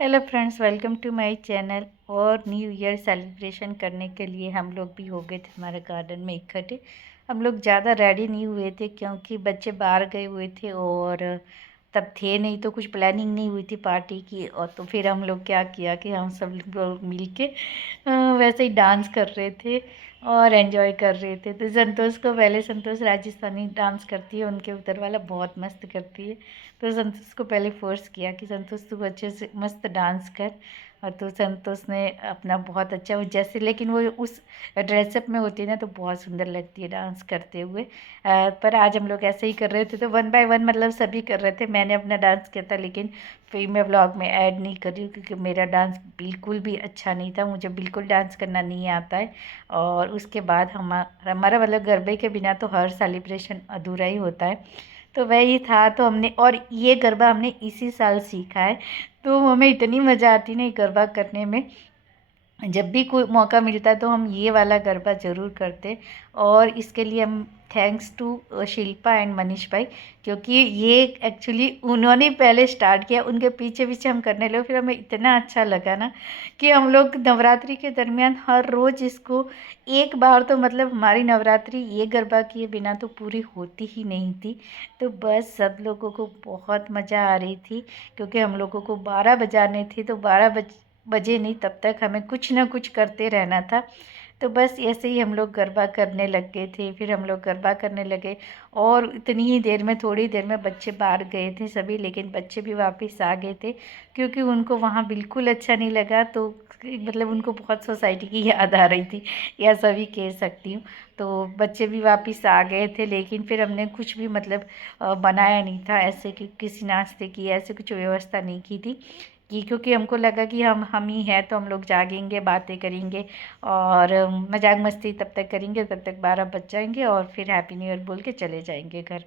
Hello friends, welcome to my channel. और new year celebration करने के लिए हम लोग भी हो गए थे हमारे गार्डन में इकट्ठे। हम लोग ज़्यादा रेडी नहीं हुए थे क्योंकि बच्चे बाहर गए हुए थे और तब थे नहीं, तो कुछ प्लानिंग नहीं हुई थी पार्टी की। और तो फिर हम लोग क्या किया कि हम सब लोग मिल के वैसे ही डांस कर रहे थे और एंजॉय कर रहे थे। तो संतोष को पहले, संतोष राजस्थानी डांस करती है, उनके उधर वाला बहुत मस्त करती है। तो संतोष को पहले फोर्स किया कि संतोष तू अच्छे से मस्त डांस कर। और तो संतोष ने अपना बहुत अच्छा, वो जैसे, लेकिन वो उस ड्रेसअप में होती है ना तो बहुत सुंदर लगती है डांस करते हुए। पर आज हम लोग ऐसे ही कर रहे थे, तो वन बाय वन मतलब सभी कर रहे थे। मैंने अपना डांस किया था, लेकिन फिर मैं व्लॉग में ऐड नहीं कर रही हूँ क्योंकि मेरा डांस बिल्कुल भी अच्छा नहीं था, मुझे बिल्कुल डांस करना नहीं आता है। और उसके बाद हमारा हमारा मतलब गरबे के बिना तो हर सेलिब्रेशन अधूरा ही होता है। तो वही था, तो हमने, और ये गरबा हमने इसी साल सीखा है। तो हमें इतनी मज़ा आती ना ये गरबा करने में। जब भी कोई मौका मिलता है तो हम ये वाला गरबा ज़रूर करते। और इसके लिए हम thanks to Shilpa and Manish भाई, क्योंकि ये एक्चुअली उन्होंने पहले स्टार्ट किया, उनके पीछे पीछे हम करने लगे। फिर हमें इतना अच्छा लगा ना कि हम लोग नवरात्रि के दरमियान हर रोज़ इसको एक बार तो, मतलब हमारी नवरात्रि ये गरबा किए बिना तो पूरी होती ही नहीं थी। तो बस सब लोगों को बहुत मज़ा आ रही थी, क्योंकि हम लोगों को 12 बजाने थे, तो 12 बजे नहीं, तब तक हमें कुछ ना कुछ करते रहना था। तो बस ऐसे ही हम लोग गरबा करने लग गए थे। फिर हम लोग गरबा करने लगे और इतनी ही देर में, थोड़ी देर में बच्चे बाहर गए थे सभी, लेकिन बच्चे भी वापस आ गए थे क्योंकि उनको वहाँ बिल्कुल अच्छा नहीं लगा। तो मतलब उनको बहुत सोसाइटी की याद आ रही थी, या सभी कह सकती हूँ। तो बच्चे भी वापस आ गए थे, लेकिन फिर हमने कुछ भी मतलब बनाया नहीं था ऐसे कि किसी नाश्ते की ऐसे कुछ व्यवस्था नहीं की थी, कि क्योंकि हमको लगा कि हम ही हैं तो हम लोग जागेंगे, बातें करेंगे और मजाक मस्ती तब तक करेंगे, तब तक 12 बज जाएंगे और फिर हैप्पी न्यू ईयर बोल के चले जाएंगे घर।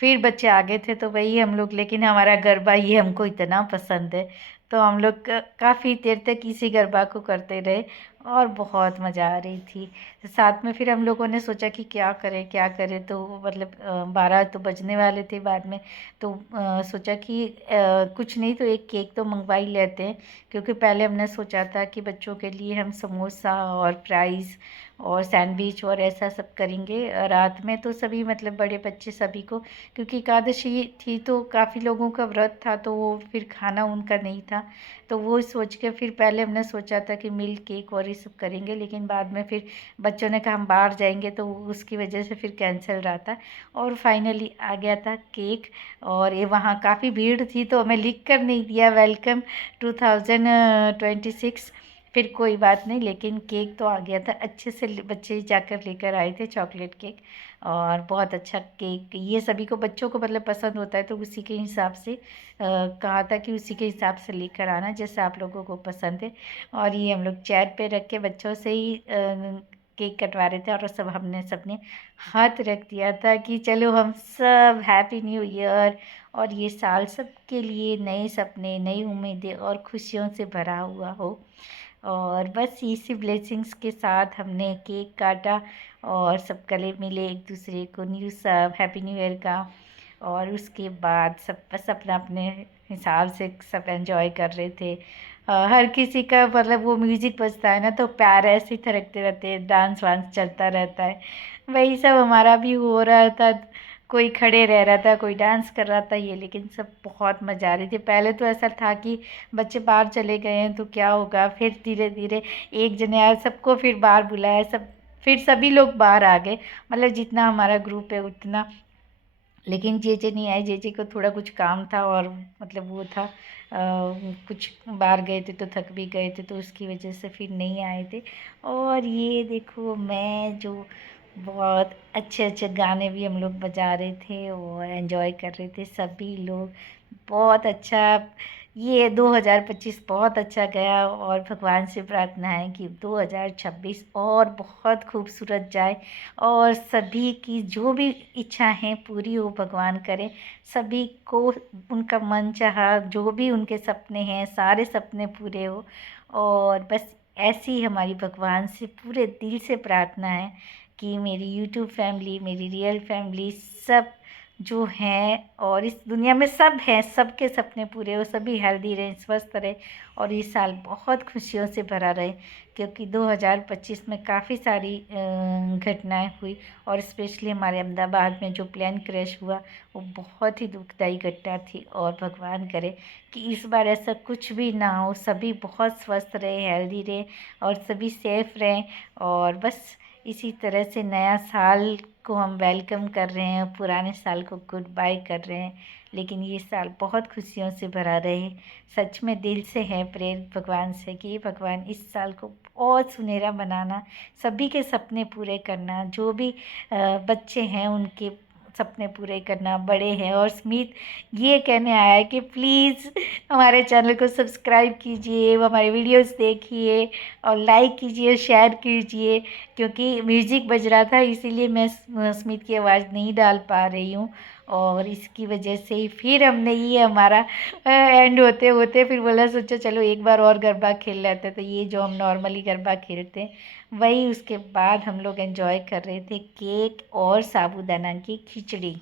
फिर बच्चे आ गए थे तो वही हम लोग, लेकिन हमारा गरबा ये हमको इतना पसंद है, तो हम लोग काफ़ी देर तक इसी गरबा को करते रहे और बहुत मज़ा आ रही थी। साथ में फिर हम लोगों ने सोचा कि क्या करें क्या करें, तो मतलब 12 तो बजने वाले थे बाद में। तो सोचा कि कुछ नहीं तो एक केक तो मंगवा ही लेते हैं, क्योंकि पहले हमने सोचा था कि बच्चों के लिए हम समोसा और फ्राइज़ और सैंडविच और ऐसा सब करेंगे रात में। तो सभी मतलब बड़े बच्चे सभी को, क्योंकि एकादशी थी तो काफ़ी लोगों का व्रत था, तो वो फिर खाना उनका नहीं था। तो वो सोच के फिर पहले हमने सोचा था कि मिल्क केक और ये सब करेंगे, लेकिन बाद में फिर बच्चों ने कहा हम बाहर जाएंगे, तो उसकी वजह से फिर कैंसिल रहा था। और फाइनली आ गया था केक। और ये वहाँ काफ़ी भीड़ थी तो हमें लिख कर नहीं दिया वेलकम 2026। फिर कोई बात नहीं, लेकिन केक तो आ गया था अच्छे से, बच्चे जाकर लेकर आए थे चॉकलेट केक। और बहुत अच्छा केक, ये सभी को बच्चों को मतलब पसंद होता है, तो उसी के हिसाब से कहा था कि उसी के हिसाब से लेकर आना जैसे आप लोगों को पसंद है। और ये हम लोग चेयर पे रख के बच्चों से ही केक कटवा रहे थे, और सब हमने सबने हाथ रख दिया था कि चलो हम सब हैप्पी न्यू ईयर, और ये साल सबके लिए नए सपने, नई उम्मीदें और खुशियों से भरा हुआ हो। और बस इसी ब्लेसिंग्स के साथ हमने केक काटा और सब गले मिले एक दूसरे को, न्यू सब हैप्पी न्यू ईयर का। और उसके बाद सब बस अपना अपने हिसाब से सब एंजॉय कर रहे थे। हर किसी का मतलब वो म्यूज़िक बजता है ना तो पैर ऐसे ही थिरकते रहते हैं, डांस वांस चलता रहता है। वही सब हमारा भी हो रहा था, कोई खड़े रह रहा था, कोई डांस कर रहा था ये, लेकिन सब बहुत मज़ा आ रही थी। पहले तो ऐसा था कि बच्चे बाहर चले गए हैं तो क्या होगा, फिर धीरे धीरे एक जने आया, सबको फिर बाहर बुलाया, सब फिर सभी लोग बाहर आ गए, मतलब जितना हमारा ग्रुप है उतना। लेकिन जेजे नहीं आए, जेजे को थोड़ा कुछ काम था, और मतलब वो था कुछ बाहर गए थे तो थक भी गए थे, तो उसकी वजह से फिर नहीं आए थे। और ये देखो, मैं जो बहुत अच्छे अच्छे गाने भी हम लोग बजा रहे थे और एंजॉय कर रहे थे सभी लोग। बहुत अच्छा, ये 2025 बहुत अच्छा गया, और भगवान से प्रार्थना है कि 2026 और बहुत खूबसूरत जाए, और सभी की जो भी इच्छा है पूरी हो, भगवान करे सभी को उनका मन चाहा, जो भी उनके सपने हैं सारे सपने पूरे हो। और बस ऐसी हमारी भगवान से पूरे दिल से प्रार्थना है कि मेरी यूट्यूब फैमिली, मेरी रियल फैमिली सब जो हैं और इस दुनिया में सब हैं, सबके सपने पूरे हो, सभी हेल्दी रहें, स्वस्थ रहें और ये साल बहुत खुशियों से भरा रहे, क्योंकि 2025 में काफ़ी सारी घटनाएं हुई और स्पेशली हमारे अहमदाबाद में जो प्लेन क्रैश हुआ वो बहुत ही दुखदाई घटना थी। और भगवान करे कि इस बार ऐसा कुछ भी ना हो, सभी बहुत स्वस्थ रहे, हेल्दी रहे और सभी सेफ रहें। और बस इसी तरह से नया साल को हम वेलकम कर रहे हैं, पुराने साल को गुड बाय कर रहे हैं, लेकिन ये साल बहुत खुशियों से भरा रहे। सच में दिल से है प्रेयर भगवान से कि भगवान इस साल को बहुत सुनहरा बनाना, सभी के सपने पूरे करना, जो भी बच्चे हैं उनके सपने पूरे करना, बड़े हैं। और स्मित ये कहने आया है कि प्लीज़ हमारे चैनल को सब्सक्राइब कीजिए, हमारे वीडियोस देखिए और लाइक कीजिए, शेयर कीजिए, क्योंकि म्यूज़िक बज रहा था इसीलिए मैं स्मित की आवाज़ नहीं डाल पा रही हूँ। और इसकी वजह से ही फिर हमने ये हमारा एंड होते होते फिर बोला सोचा चलो एक बार और गरबा खेल लेते हैं। तो ये जो हम नॉर्मली गरबा खेलते हैं वही उसके बाद हम लोग एंजॉय कर रहे थे केक और साबूदाना की खिचड़ी।